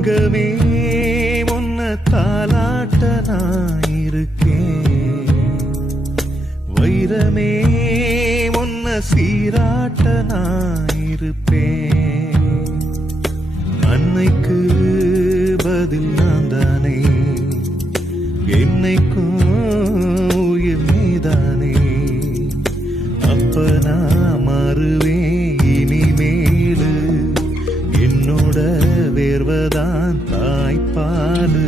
தங்கமே உன்ன தாலாட்ட நான் இருக்கேன், வைரமே உன்ன சீராட்ட நான் இருப்பேன். அன்னைக்கு பதில் நான் தானே, என்னைக்கும் உயிர் நீதானே. அப்ப நான் மாறுவேன் இனிமேலு, என்னோட வேர்வதான் தாய்ப்பாலு.